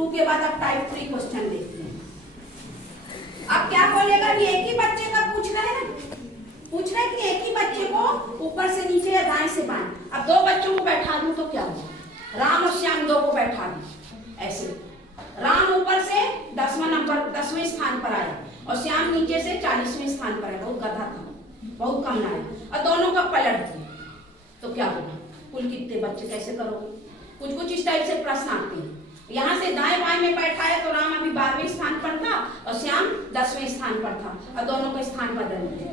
2 के बाद अब टाइप 3 क्वेश्चन देखते हैं। अब क्या बोलेगा कि एक ही बच्चे का पूछ रहा है ना, पूछ रहा है कि एक ही बच्चे को ऊपर से नीचे या दाएं से बाएं। अब 2 बच्चों को बैठा दूं तो क्या होगा, राम और श्याम 2 को बैठा दूं ऐसे, राम ऊपर से 10वें स्थान पर आया और श्याम नीचे से 40वें स्थान पर आया। बहुत गधा था, बहुत कम आया, और दोनों का पलट दिया तो क्या होगा, कुल कितने बच्चे, कैसे करोगे? कुछ कुछ इस टाइप से प्रश्न आते हैं। यहाँ से दाएं बाएं में बैठा है तो राम अभी 12वें स्थान पर था और श्याम 10वें स्थान पर था और दोनों का स्थान बदल दिया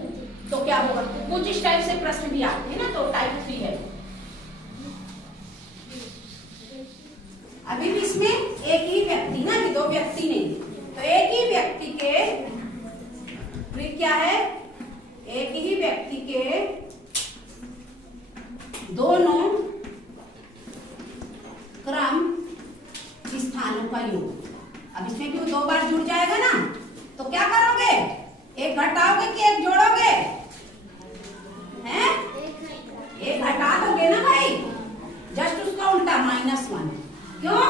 तो क्या होगा? कुछ इस टाइप से प्रश्न भी आते हैं ना, तो टाइप 3 है। अभी भी इसमें एक ही व्यक्ति ना, कि 2 व्यक्ति नहीं, तो एक ही व्यक्ति के, फिर क्या है, एक ही व्यक्ति के दोनों क्रम स्थानों का योग। अब इसमें क्यों 2 बार जुड़ जाएगा ना, तो क्या करोगे, एक घटाओगे कि एक जोड़ोगे? हैं? एक घटा दोगे ना भाई, जस्ट उसका उल्टा -1। क्यों?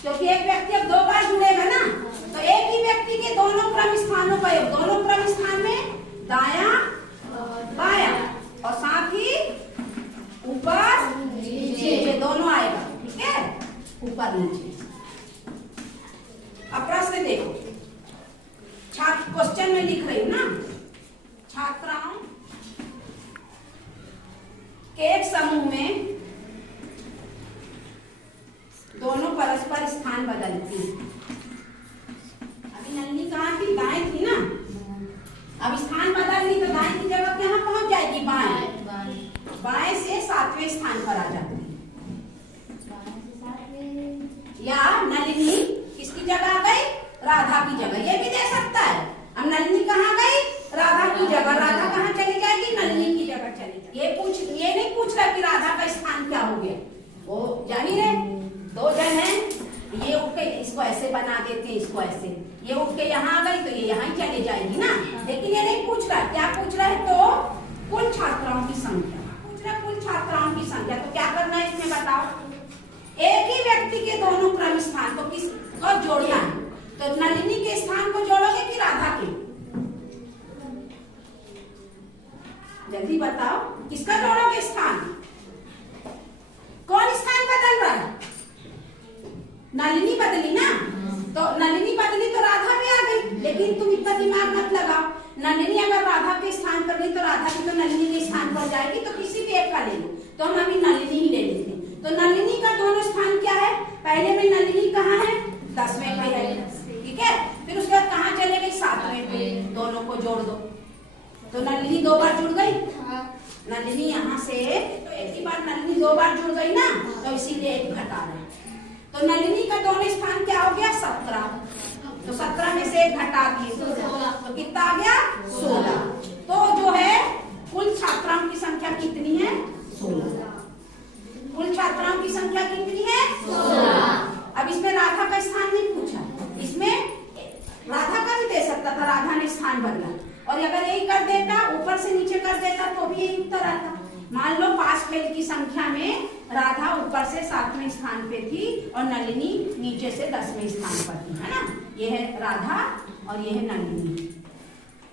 क्योंकि एक व्यक्ति अब 2 बार जुड़ेगा ना, तो एक ही व्यक्ति के दोनों क्रम स्थानों का योग, दोनों क्रम स्थान में दाया बाया और साथ ही ऊपर नीचे दोनों आएगा, ठीक है, ऊपर नीचे। अब प्रश्न देखो, छात्र क्वेश्चन में लिख रही हूं ना, छात्राओं के एक समूह में दोनों परस्पर स्थान बदलती हैं। अभी नलिनी कहाँ थी, दाएं थी ना, अब स्थान बदल ली तो दाएं की जगह कहाँ पहुंच जाएगी, बाएं, बाएं से 7वें स्थान पर आ जाती है। या नलिनी किसकी जगह आ गई, राधा की जगह, ये भी दे सकता है। अब नलिनी कहाँ गई, राधा की जगह, राधा कहाँ चली जाएगी, नलिनी की जगह चली जाएगी। ये नहीं पूछ रहा कि राधा का स्थान क्या हो गया, वो जाहिर है 2 जन हैं, ये उठ के इसको ऐसे बना देते हैं, इसको ऐसे, ये उठ के यहाँ आ गई तो ये यहाँ ही चली जाएगी ना। लेकिन ये नहीं पूछ रहा, क्या पूछ रहा है, तो कुल छात्राओं की संख्या पूछ रहा है, कुल छात्राओं की संख्या। तो क्या करना है इसमें बताओ, एक ही व्यक्ति के दोनों क्रम स्थान को किसको जोड़ना है, तो नलिनी के स्थान को जोड़ोगे कि राधा के, जल्दी बताओ, किसका जोड़ोगे स्थान? कौन स्थान बदल रहा है, नलिनी बदली ना, तो नलिनी बदली तो राधा भी आ गई। लेकिन तुम इतना दिमाग मत लगाओ, नलिनी अगर राधा के स्थान पर गई तो राधा भी तो नलिनी के स्थान पर जाएगी, तो किसी भी एक का ले लो, तो हम अभी नलिनी ही ले लेते हैं। तो नलिनी का दोनों स्थान क्या है, पहले में नलिनी कहाँ है, 10वें पे है, ठीक है, फिर उसके बाद कहाँ चले गई, 7वें पे, दोनों को जोड़ दो तो नलिनी 2 बार जुड़ गई। नलिनी यहाँ से, तो एक ही बार नलिनी 2 बार जुड़ गई ना, तो इसीलिए एक घटा रहे। तो नलिनी का दोनों स्थान क्या हो गया, 17, तो 17 में से एक घटा दिए तो कितना आ गया, 16। तो जो है कुल छात्राओं की संख्या कितनी है, 16। कुल छात्राओं की संख्या कितनी है, 16। अब इसमें राधा का स्थान नहीं पूछा, इसमें राधा का भी दे सकता था, राधा ने स्थान बदला, और अगर यही कर देता, ऊपर से नीचे कर देता तो भी यही उत्तर आता। मान लो पास फेल की संख्या में राधा ऊपर से 7वें स्थान पे थी और नलिनी नीचे से 10वें स्थान पर थी, है ना, ये है राधा और ये है नलिनी,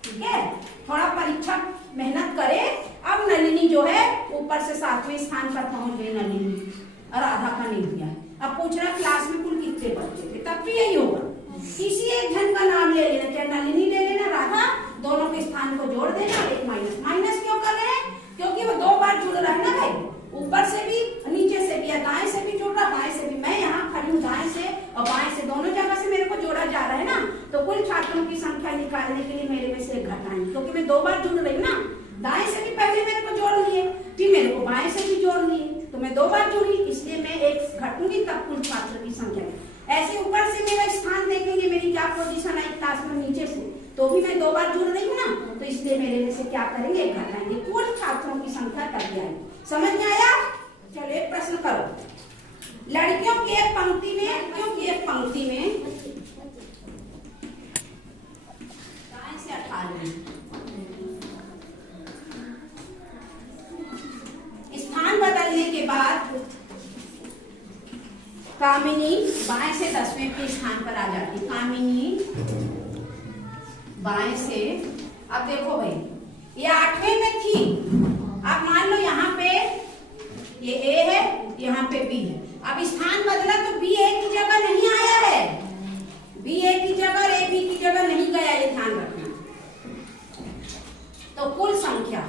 ठीक है। थोड़ा परीक्षा मेहनत करे। अब नलिनी जो है ऊपर से 7वें स्थान पर पहुंच गई नलिनी, और राधा का नहीं दिया। अब पूछ रहा क्लास में कुल कितने बच्चे थे, तब भी यही होगा, किसी एक जन का नाम ले लेना, चाहे नलिनी ले लेना, राधा, दोनों के स्थान को जोड़ देना, एक माइनस क्यों कर रहे हैं, क्योंकि वो 2 बार जुड़ रहा है ना भाई, ऊपर से भी नीचे से भी, या दाएं से भी जुड़ रहा, बाएं से भी। मैं यहाँ खड़ी हूँ दाएं से और बाएं से, दोनों जगह से मेरे को जोड़ा जा रहा है ना, तो कुल छात्रों की संख्या निकालने के लिए मेरे में से एक घटाएंगे, क्योंकि मैं 2 बार जुड़ रही हूँ ना, दाएं से भी पहले मेरे को जोड़ लिए, फिर मेरे को बाएं से भी जोड़ लिए, तो मैं 2 बार जुड़ी, इसलिए मैं एक घटूंगी, तब कुल छात्र की संख्या। ऐसे ऊपर से मेरा स्थान देखेंगे, मेरी क्या पोजीशन आई क्लास में, नीचे से, तो भी मैं 2 बार जुड़ रही हूँ ना, तो इसलिए मेरे में से क्या करेंगे, एक घटाएंगे, कुल छात्रों की संख्या तब आएगी। समझ में आया? चलो एक प्रश्न करो, लड़कियों की एक पंक्ति में, लड़कियों की एक पंक्ति में दाएं से 18 स्थान बदलने के बाद कामिनी बाएं से 10वें के स्थान पर आ जाती। कामिनी बाएं से, अब देखो भाई ये 8वें में थी, अब मान लो यहाँ पे ये ए है, यहाँ पे बी है, अब स्थान बदला तो बी ए की जगह नहीं आया है, बी ए की जगह ए बी की जगह नहीं गया, ये ध्यान रखना। तो कुल संख्या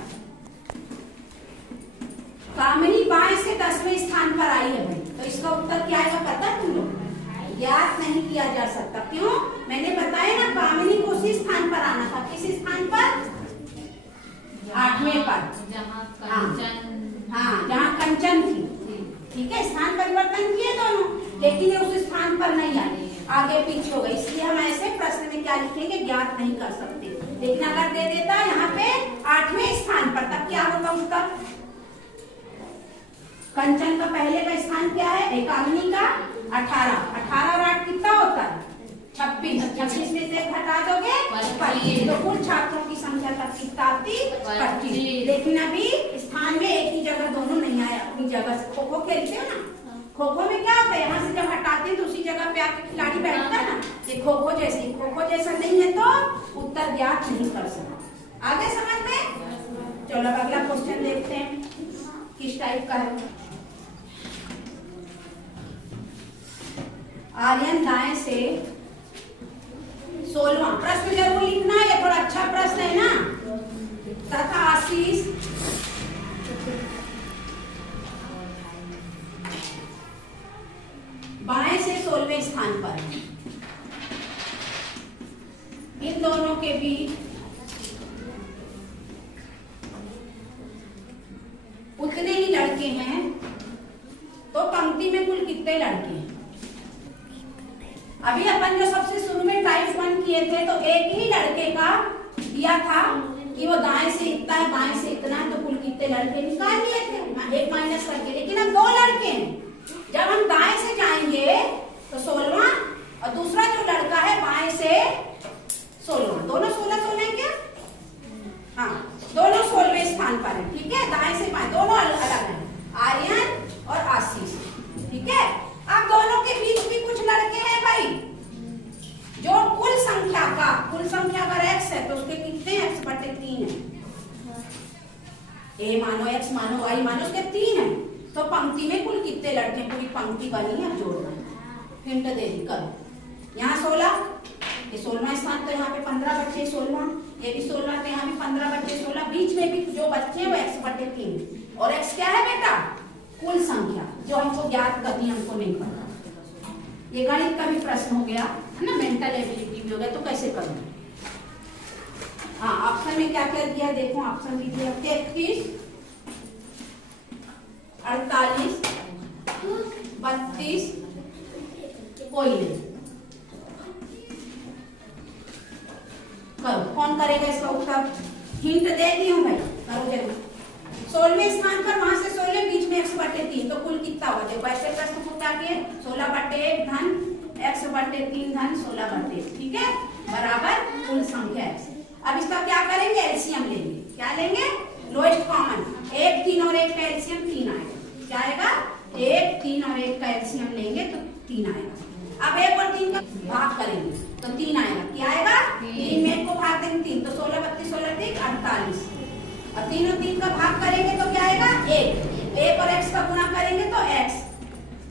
कामिनी बाएं से 10वें स्थान पर आई है भाई, तो इसका उत्तर क्या आएगा पता है तुम लोग? ज्ञात नहीं किया जा सकता। क्यों? मैंने बताया ना, कामिनी को उसी स्थान पर आना था। किस स्थान पर? 8वें पर, जहाँ कंचन थी। ठीक है, स्थान परिवर्तन किए दोनों, लेकिन ये उस स्थान पर नहीं आई, आगे पीछे हो गई, इसलिए हम ऐसे प्रश्न में क्या लिखेंगे? ज्ञात नहीं कर सकते। लेकिन अगर दे देता यहाँ पे 8वें स्थान पर, तब क्या होता उत्तर? कंचन का पहले का स्थान क्या है? कामिनी का 18, 18 और 8 कितना होता है? 26, 26 में से घटा दोगे 25, तो कुल छात्रों की संख्या तक कितना आती? 25। लेकिन अभी स्थान में एक ही जगह दोनों नहीं आए अपनी जगह से। खो खो खेलते हो ना, खो खो में क्या होता है, यहाँ से जब हटाते हैं तो उसी जगह पे आके खिलाड़ी बैठता है ना, ये खो खो जैसे। खो खो जैसा नहीं है तो उत्तर ज्ञात नहीं कर सकते। आगे समझ में? चलो अब अगला क्वेश्चन देखते हैं किस टाइप का है। आर्यन दाएं से 16वां प्रश्न जरूर लिखना है, ये थोड़ा अच्छा प्रश्न है ना। तथा आशीष बाएं से 16वें स्थान पर, इन दोनों के बीच उतने ही लड़के हैं, तो पंक्ति में कुल कितने लड़के हैं? अभी अपन जो सबसे शुरू में टाइप 1 किए थे, तो एक ही लड़के का दिया था कि वो दाएं से इतना है, बाएं से इतना है, तो कुल कितने लड़के निकाल लिए थे, एक माइनस करके। लेकिन अब 2 लड़के हैं, जब हम दाएं से जाएंगे तो 16वां, और दूसरा जो लड़का है बाएं से 16वां, दोनों 16 क्या? हाँ, दोनों 16वें स्थान पर है। ठीक है, दाएं से बाएं दोनों अलग अलग है, आर्यन और आशीष। ठीक है, अब दोनों के बीच भी कुछ लड़के हैं भाई, जो कुल संख्या अगर x है तो उसके कितने x/3 है। a मानो x मानो y मानो उसके 3 है, तो पंक्ति में कुल कितने लड़के? पूरी पंक्ति बनी है, जोड़ना है। हिंट दे दी, करो। यहाँ 16, ये 16वां स्थान, तो यहाँ पे 15 बच्चे 16वां, ये भी 16, तो यहाँ भी 15 बच्चे 16, बीच में भी जो बच्चे हैं वो x/3। और x क्या है बेटा? कुल संख्या, जो हमको ज्ञात करनी, हमको नहीं पता। ये गणित का भी प्रश्न हो गया है ना, मेंटल एबिलिटी भी हो गया, तो कैसे करूँ? हाँ, ऑप्शन में क्या क्या दिया देखो, ऑप्शन भी दिया 33, 48, 32, कोई नहीं। करो, कौन करेगा इसका उत्तर? हिंट दे दी हूँ भाई, करो जरूर। 16वें स्थान पर, वहां से 16 बीच में x/3, तो कुल कितना होगा? देखो ऐसे प्रश्न को क्या किए, 16/1 धन x/3 धन 16/1, ठीक है, बराबर कुल संख्या x। अब इसका क्या करेंगे? एलसीएम लेंगे। क्या लेंगे? Lowest common. 1, 3 और 1 का एलसीएम 3 आएगा। क्या आएगा? 1, 3 और 1 का एलसीएम लेंगे तो 3 आएगा। अब 1 और 3 का भाग करेंगे तो 3 आएगा। क्या आएगा? 3 में 1 को भाग देंगे 3, तो 16, 32, 16, 3, 48। और 3 और 3 का भाग करेंगे तो क्या आएगा? 1। 1 और x का गुणा करेंगे तो x,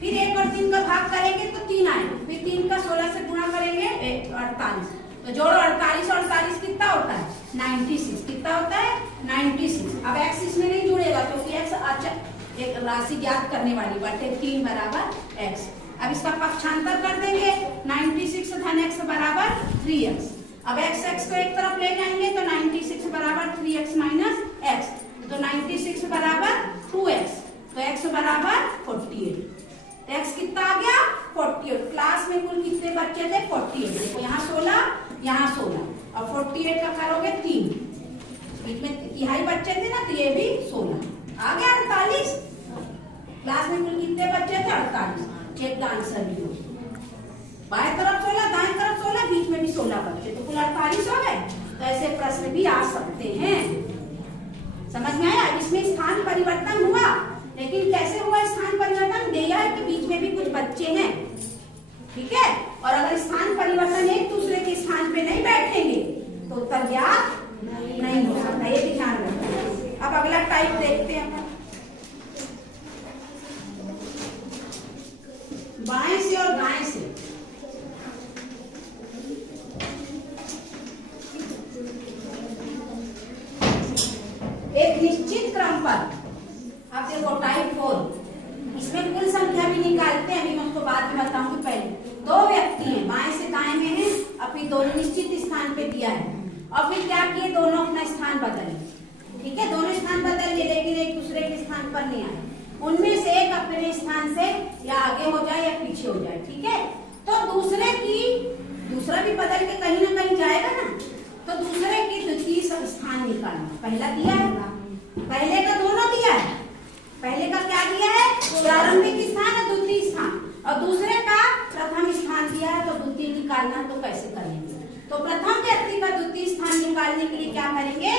फिर 1 और 3 का भाग करेंगे तो 3 आएगा, फिर 3 का 16 से गुणा करेंगे 48। तो जोड़ो 48 और 48 कितना होता है? 96। कितना होता है? 96। अब x इसमें नहीं जुड़ेगा क्योंकि x एक राशि ज्ञात करने वाली बात है, 3 बराबर x। अब इसका पक्षांतर कर देंगे, 96 धन x बराबर 3x। अब x को एक तरफ ले जाएंगे तो 96 बराबर 3x माइनस x, तो 96 बराबर 2x, तो x बराबर 48। तो x कितना आ गया? 48। क्लास में कुल कितने बच्चे थे? 48। देखो यहाँ 16, यहाँ 16 और 48 का करोगे 3, बीच में तिहाई बच्चे थे ना, तो ये भी 16 आ गया 48। क्लास में कुल कितने बच्चे थे? 48। चेक द आंसर भी हो, बाएं तरफ 16, दाएं तरफ 16, बीच में भी 16 बच्चे, तो कुल 48 हो गए। तो ऐसे प्रश्न भी आ सकते हैं। समझ में आया? इसमें स्थान परिवर्तन हुआ, लेकिन कैसे हुआ स्थान परिवर्तन? दिया है कि बीच में भी कुछ बच्चे हैं, ठीक है। और अगर स्थान परिवर्तन एक दूसरे के स्थान पे नहीं बैठेंगे तो उत्तर ज्ञात नहीं हो सकता, ये भी ध्यान रखना। अब अगला टाइप देखते हैं अपन, बाएं से और दाएं से। एक निश्चित क्रम पर, अब देखो टाइप 4, इसमें कुल संख्या भी निकालते हैं, अभी मैं उसको बाद में बताऊंगी। पहले दो व्यक्ति हैं, बाएं से दाएं में हैं, अभी दोनों निश्चित स्थान पे दिया है, और फिर क्या किए, दोनों अपना स्थान बदले। ठीक है, दोनों स्थान बदल लिए लेकिन एक दूसरे के स्थान पर नहीं आए। उनमें से एक अपने स्थान से या आगे हो जाए या पीछे हो जाए। ठीक है, तो दूसरा भी बदल के कहीं ना कहीं जाएगा ना, तो दूसरे की द्वितीय स्थान निकालना। पहला दिया है, पहले का दोनों दिया है, पहले का क्या दिया है, प्रारंभिक स्थान और द्वितीय स्थान, और दूसरे का प्रथम स्थान दिया है, तो द्वितीय निकालना तो कैसे करेंगे। तो प्रथम व्यक्ति का द्वितीय स्थान निकालने के लिए क्या करेंगे,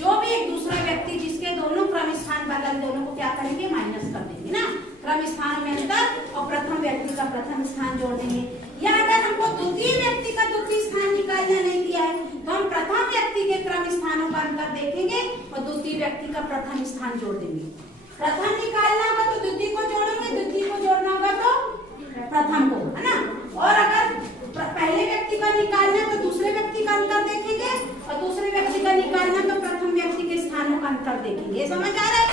जो भी एक दूसरा व्यक्ति जिसके दोनों क्रम स्थान बदल, दोनों को क्या करेंगे, माइनस कर देंगे ना, क्रम स्थान में अंतर, और प्रथम व्यक्ति का प्रथम स्थान जोड़ देंगे। या अगर हमको द्वितीय व्यक्ति का द्वितीय स्थान निकालना नहीं दिया है तो हम प्रथम व्यक्ति के क्रम स्थानों का अंतर देखेंगे और द्वितीय व्यक्ति का प्रथम स्थान जोड़ देंगे। प्रथम निकालना होगा तो द्वितीय को जोड़ोगे, द्वितीय को जोड़ना होगा तो प्रथम को, है ना। और अगर पहले व्यक्ति का निकालना है तो दूसरे व्यक्ति का अंतर देखेंगे, और दूसरे व्यक्ति का निकालना तो प्रथम व्यक्ति के स्थानों का अंतर देखेंगे। ये समझ आ रहा है।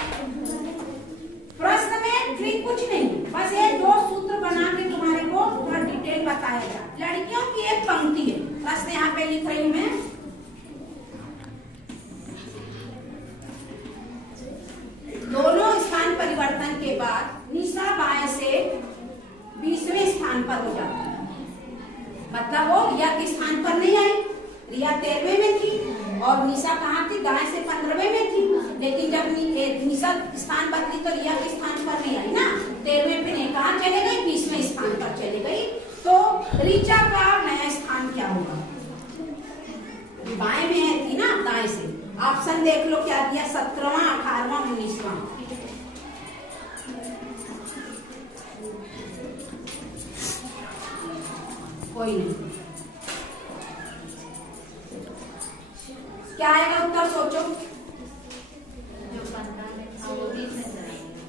प्रश्न में ट्रिक कुछ नहीं, बस ये दो सूत्र बना के तुम्हारे को थोड़ा डिटेल बताया जाए। लड़कियों की एक पंक्ति है, प्रश्न यहाँ पे लिख रही हूँ मैं। दोनों स्थान परिवर्तन के बाद निशा बाएं से 20वें स्थान पर हो जाती है, मतलब वो रिया के स्थान पर नहीं आई। रिया 13वें में थी और निशा कहाँ थी, दाएं से 15वें में थी, लेकिन जब निशा स्थान बदली तो रिया के स्थान पर नहीं आई ना, 13वें पे नहीं, कहाँ चले गई, 20वें स्थान पर चले गई। तो ऋचा का नया स्थान क्या होगा, बाएं में है थी ना, दाएं से। ऑप्शन देख लो क्या दिया, 17वां, 18वां, 19वां। कोई नहीं, क्या आएगा उत्तर, सोचो।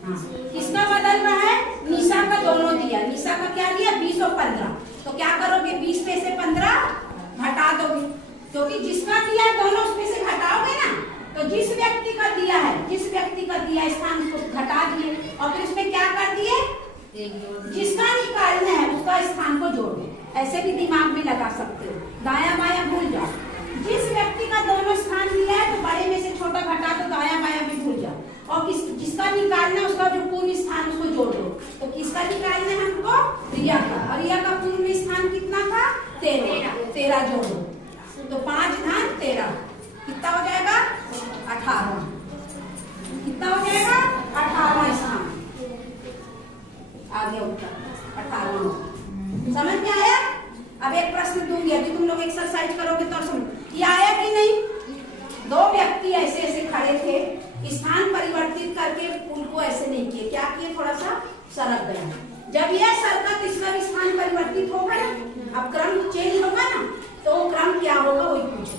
हाँ, किसका बदल रहा है, निशा का दोनों दिया, निशा का क्या दिया, 20 और 15। तो क्या करोगे, 20 में से 15 घटा दोगे, क्योंकि जिसका दिया है दोनों उसमें से घटाओगे ना, तो जिस व्यक्ति का दिया है, जिस व्यक्ति का दिया स्थान उसको घटा दिए, और फिर उसमें क्या कर दिए, जिसका निकालना है उसका स्थान को जोड़ दो। ऐसे भी दिमाग में लगा सकते हो, दाया बाया भूल जाओ। जिस व्यक्ति का दोनों स्थान दिया है तो बड़े में से छोटा घटा दो, दाया बाया भी भूल जाओ, और जिसका निकालना है उसका जो पूर्व स्थान उसको जोड़ दो। तो किसका निकालना है हमको, रिया का, और रिया का पूर्व स्थान कितना था, 13 जोड़ो, तो 5 धान 13 कितना हो जाएगा, 18। कितना हो जाएगा, 18वां स्थान आ गया उत्तर, 18वां। समझ में आया। अब एक प्रश्न दूंगी, अभी तुम लोग एक्सरसाइज करोगे तो समझ ये आया कि नहीं। दो व्यक्ति ऐसे ऐसे खड़े थे, स्थान परिवर्तित करके उनको ऐसे नहीं किए, क्या किए, थोड़ा सा सरक गया। जब यह सरका तो इसका भी स्थान परिवर्तित होगा ना, अब क्रम चेंज होगा ना, तो क्रम क्या होगा वही पूछो।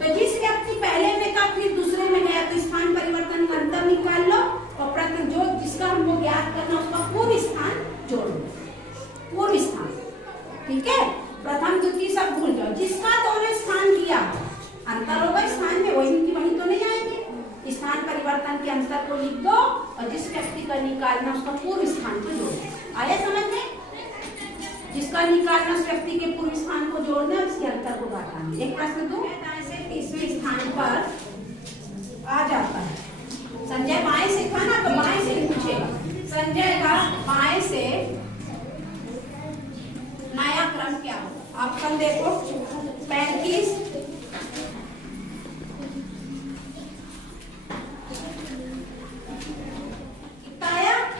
तो जिस व्यक्ति पहले में था फिर दूसरे में गया, तो स्थान परिवर्तन का अंतर निकाल लो, और प्रथम जो जिसका हमको ज्ञात करना उसका पूर्व स्थान जोड़ लो, पूर्व स्थान। ठीक है, प्रथम द्वितीय सब भूल जाओ, जिसका दोनों स्थान दिया अंतर होगा स्थान में, वही की वही तो नहीं आएंगे। स्थान परिवर्तन के अंतर को लिख दो, और जिस व्यक्ति का निकालना उसका पूर्व स्थान को जोड़ दो। आया समझ में, जिसका निकालना उस व्यक्ति के पूर्व स्थान को जोड़ना है, उसके अंतर को घटाना। एक प्रश्न दो, दाएं से 30वें स्थान पर आ जाता है। संजय बाएं से था ना, तो बाएं से पूछेगा, संजय का बाएं से नया क्रम क्या होगा। ऑप्शन देखो, 35,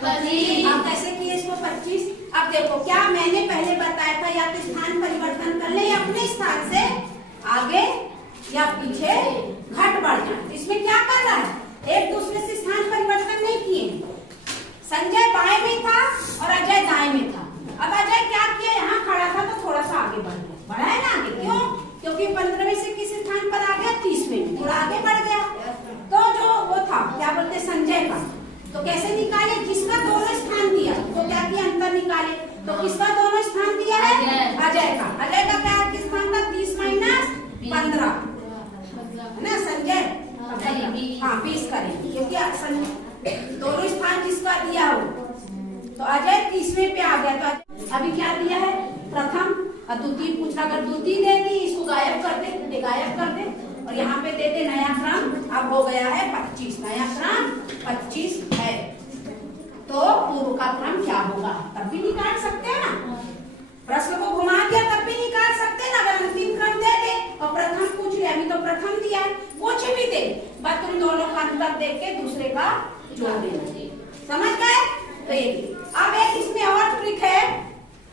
25। आप कैसे किए इसको 25। अब देखो क्या मैंने पहले बताया था, या तो स्थान परिवर्तन कर ले या अपने स्थान से आगे या पीछे घट बढ़ जाए। इसमें क्या कर रहा है, एक दूसरे से स्थान परिवर्तन नहीं किए। संजय बाएं में था और अजय दाएं में था। अब अजय क्या किया, यहाँ क्योंकि 15वें से किस स्थान पर आ गया, 30वें, थोड़ा आगे बढ़ गया। तो जो वो था क्या बोलते संजय का, तो कैसे निकाले, जिसका दोनों स्थान दिया तो क्या किया, अंतर निकाले। तो किसका दोनों स्थान दिया है, अजय का। अजय का क्या स्थान था, 30 माइनस 15 है ना, संजय हाँ 20 करेंगे क्योंकि दोनों स्थान जिसका दिया हो। तो अजय 30वें पे आ गया। तो अभी क्या दिया है, प्रथम और द्वितीय पूछा, अगर द्वितीय दे दी इसको गायब कर दे, गायब कर दे और यहाँ पे दे दे नया क्रम। अब हो गया है 25, नया क्रम 25 है। तो पूर्व का क्रम क्या होगा, तब भी निकाल सकते हैं ना, प्रश्न को घुमा दिया तब भी निकाल सकते हैं ना। अगर अंतिम क्रम दे दे और प्रथम पूछ लिया, अभी तो प्रथम दिया है, कुछ भी दे बस तुम दोनों का अंतर देख के दूसरे का जोड़ देना, समझ गए। तो ये अब एक इसमें और ट्रिक है,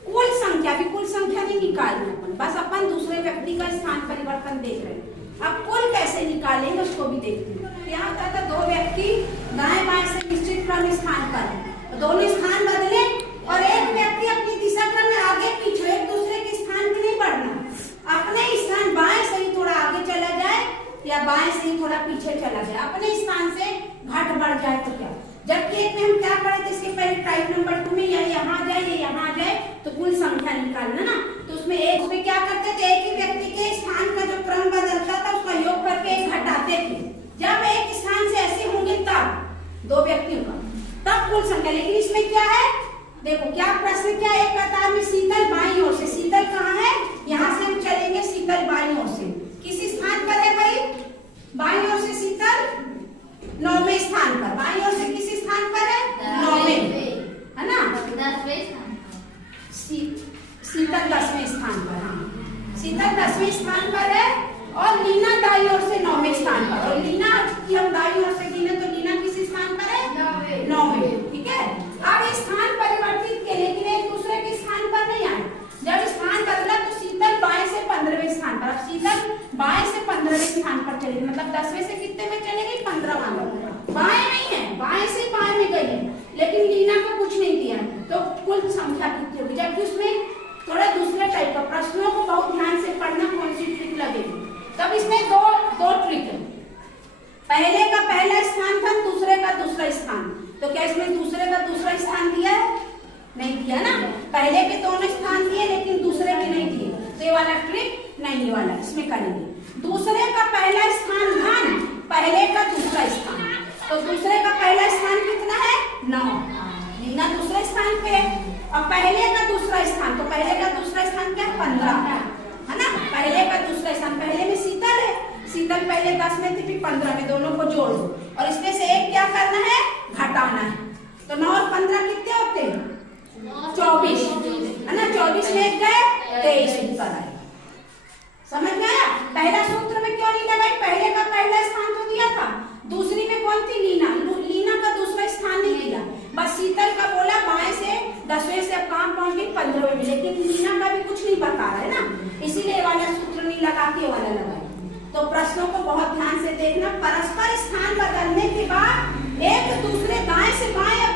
कुल संख्या भी, कुल संख्या नहीं निकालना अपन, बस अपन दूसरे व्यक्ति का स्थान परिवर्तन देख रहे हैं। अब कुल कैसे निकालेंगे उसको भी देखते हैं। यहाँ था दो व्यक्ति दाएं बाएं से निश्चित क्रम स्थान पर, दोनों स्थान बदले और एक व्यक्ति अपनी दिशा क्रम में आगे पीछे, एक दूसरे के स्थान पे नहीं बढ़ना, अपने स्थान बाएं से ही थोड़ा आगे चला जाए या बाएं से ही थोड़ा पीछे चला जाए, अपने स्थान से घट बढ़ जाए तो क्या। जबकि एक में हम क्या पढ़े थे, इसके पहले टाइप नंबर 2 में या यहाँ जाए या यहाँ जाए तो कुल संख्या निकालना ना। तो उसमें एक में क्या करते थे, एक ही व्यक्ति के स्थान का जो क्रम बदलता था उसका योग करके एक घटाते थे। जब एक स्थान से ऐसे होंगे तब दो व्यक्तियों का, तब कुल संख्या। लेकिन इसमें क्या है, देखो क्या प्रश्न क्या है, एक कतार में शीतल बाईं ओर से, शीतल कहाँ है, यहाँ से हम चलेंगे शीतल बाईं ओर से, किस स्थान पर है भाई, बाईं ओर से शीतल 9वें स्थान पर, बाईं ओर से किस स्थान पर है, 9वें है ना, 10वें स्थान पर, शीतल 10वें स्थान पर, हाँ शीतल 10वें स्थान पर है और लीना दाईं ओर से 9वें स्थान पर। और लीना की हम दाईं ओर से गिने तो लीना किस स्थान पर है, 9वें, ठीक है। अब स्थान परिवर्तित किए लेकिन एक दूसरे के स्थान पर नहीं आए, जब स्थान बदला तो शीतल बाएं से 15वें स्थान पर, अब शीतल बाएं से 15वें स्थान पर चलेगी, मतलब 10वें से कितने में चलेगी, 15वां में, बाएं नहीं है, बाएं से बाएं में गई है, लेकिन लीना को कुछ नहीं दिया, तो कुल संख्या कितनी होगी। जबकि उसमें थोड़ा दूसरे टाइप का प्रश्नों को बहुत ध्यान से पढ़ना, कौन सी ट्रिक लगेगी। तब इसमें दो ट्रिक है, पहले का पहला स्थान था, दूसरे का दूसरा स्थान। तो क्या इसमें दूसरे का दूसरा स्थान दिया है, नहीं दिया ना, पहले के दोनों स्थान दिए लेकिन दूसरे के नहीं दिए, तो ये वाला ट्रिक नहीं, ये वाला इसमें करेंगे। दूसरे का पहला स्थान धन, पहले का दूसरा स्थान, तो दूसरे का पहला स्थान कितना है, 9, लीना दूसरे स्थान पे है, और पहले का दूसरा स्थान, तो पहले का दूसरा स्थान क्या, 15 है ना, पहले का दूसरा स्थान, पहले में शीतल है, शीतल पहले 10 में थी फिर 15 में, दोनों को जोड़ दो और इसमें से एक क्या करना है, घटाना है। तो 9 और 15 कितने होते हैं, 24 है ना, 24 में एक गए 23 ऊपर आए, समझ में आया। पहला सूत्र में क्यों नहीं लगाई, पहले का पहला स्थान तो दिया था, दूसरी में कौन थी, लीना, लीना का दूसरा स्थान नहीं दिया, बस शीतल का बोला बाएं से 10वें से अब काम पहुंच गई 15वें में, लेकिन लीना का भी कुछ नहीं बता रहा है ना, इसीलिए वाला सूत्र नहीं लगा के वाला लगाई। तो प्रश्नों को बहुत ध्यान से देखना, परस्पर स्थान बदलने के बाद एक दूसरे दाएं से बाएं या